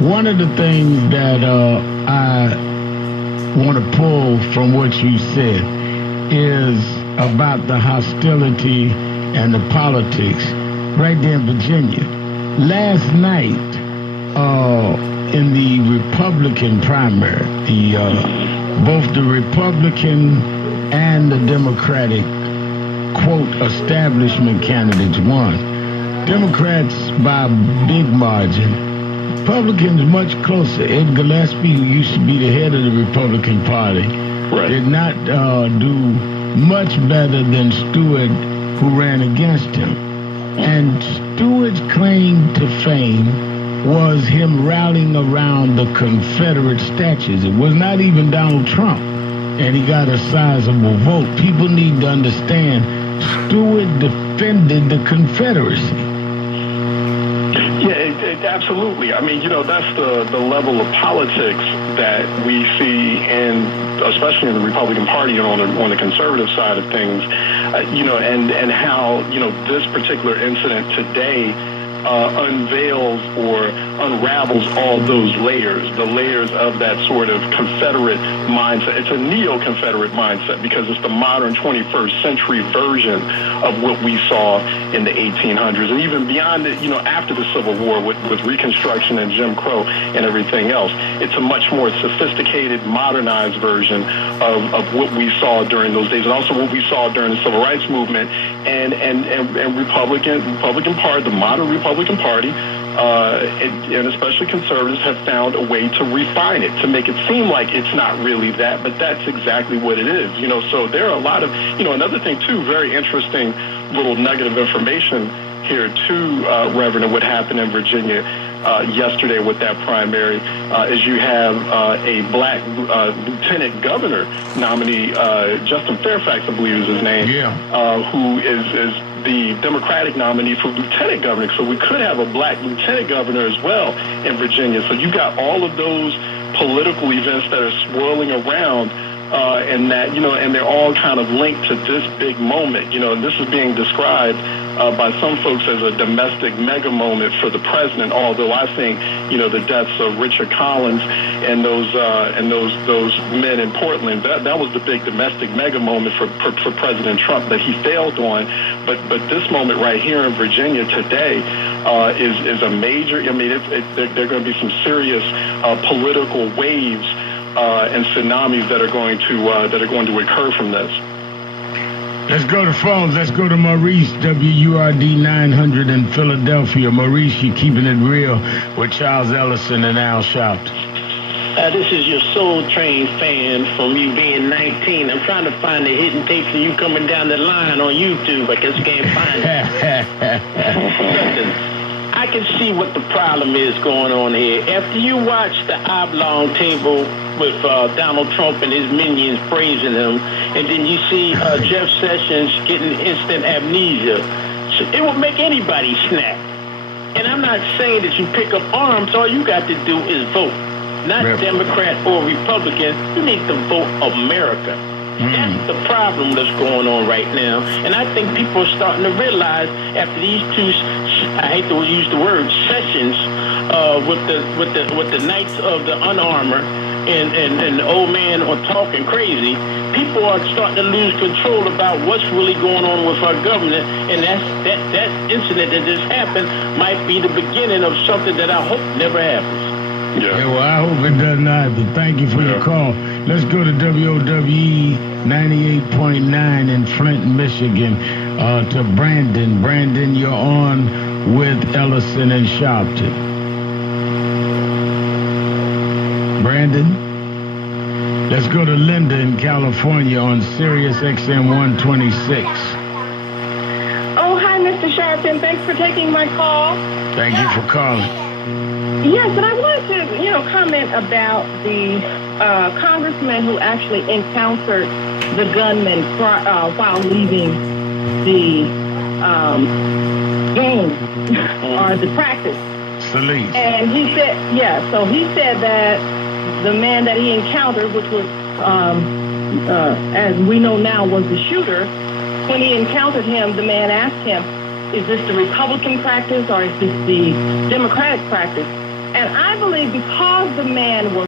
One of the things that I want to pull from what you said is about the hostility and the politics right there in Virginia. Last night, in the Republican primary, both the Republican and the Democratic, quote, establishment candidates won. Democrats by a big margin. Republicans much closer. Ed Gillespie, who used to be the head of the Republican Party, did not do much better than Stewart, who ran against him. And Stewart's claim to fame was him rallying around the Confederate statues. It was not even Donald Trump. And he got a sizable vote. People need to understand Stewart defended the Confederacy. Yeah, absolutely. I mean, that's the level of politics that we see especially in the Republican Party and on the conservative side of things, and how, this particular incident today unveils or unravels all those layers, the layers of that sort of Confederate mindset. It's a neo-Confederate mindset because it's the modern 21st century version of what we saw in the 1800s and even beyond it, after the Civil War with Reconstruction and Jim Crow and everything else. It's a much more sophisticated, modernized version of what we saw during those days and also what we saw during the Civil Rights Movement and Republican Party, the modern Republican Party, and especially conservatives have found a way to refine it, to make it seem like it's not really that, but that's exactly what it is. So there are a lot of, another thing too, very interesting little nugget of information here too, Reverend, of what happened in Virginia yesterday with that primary, is you have a black lieutenant governor nominee, Justin Fairfax, I believe is his name, who is the Democratic nominee for lieutenant governor. So we could have a black lieutenant governor as well in Virginia. So you got all of those political events that are swirling around, and that, and they're all kind of linked to this big moment, and this is being described by some folks as a domestic mega moment for the president, although I think, the deaths of Richard Collins and those men in Portland, that was the big domestic mega moment for President Trump that he failed on. But this moment right here in Virginia today is a major, I mean, there are going to be some serious political waves and tsunamis that are going to occur from this. Let's go to phones. Let's go to Maurice, WURD 900 in Philadelphia. Maurice, you're keeping it real with Charles Ellison and Al Sharpton. This is your Soul Train fan from you being 19. I'm trying to find the hidden tapes of you coming down the line on YouTube. I guess I can't find it. Listen, I can see what the problem is going on here. After you watch the oblong table with Donald Trump and his minions praising him, and then you see Jeff Sessions getting instant amnesia, it would make anybody snap. And I'm not saying that you pick up arms. All you got to do is vote. Not Democrat or Republican. You need to vote America. That's the problem that's going on right now. And I think people are starting to realize after these two, I hate to use the word, sessions with the Knights of the Unarmored and the old man are talking crazy, people are starting to lose control about what's really going on with our government. And that incident that just happened might be the beginning of something that I hope never happens. Yeah, well, I hope it doesn't either. Thank you for your call. Let's go to WOWE 98.9 in Flint, Michigan, to Brandon. Brandon, you're on with Ellison and Sharpton. Brandon? Let's go to Linda in California on Sirius XM 126. Oh, hi, Mr. Sharpton. Thanks for taking my call. Thank you for calling. Yes, and I wanted to, comment about the congressman who actually encountered the gunman while leaving the game or the practice. Salise. And he said, so he said that the man that he encountered, which was, as we know now, was the shooter, when he encountered him, the man asked him, is this the Republican practice or is this the Democratic practice? And I believe because the man was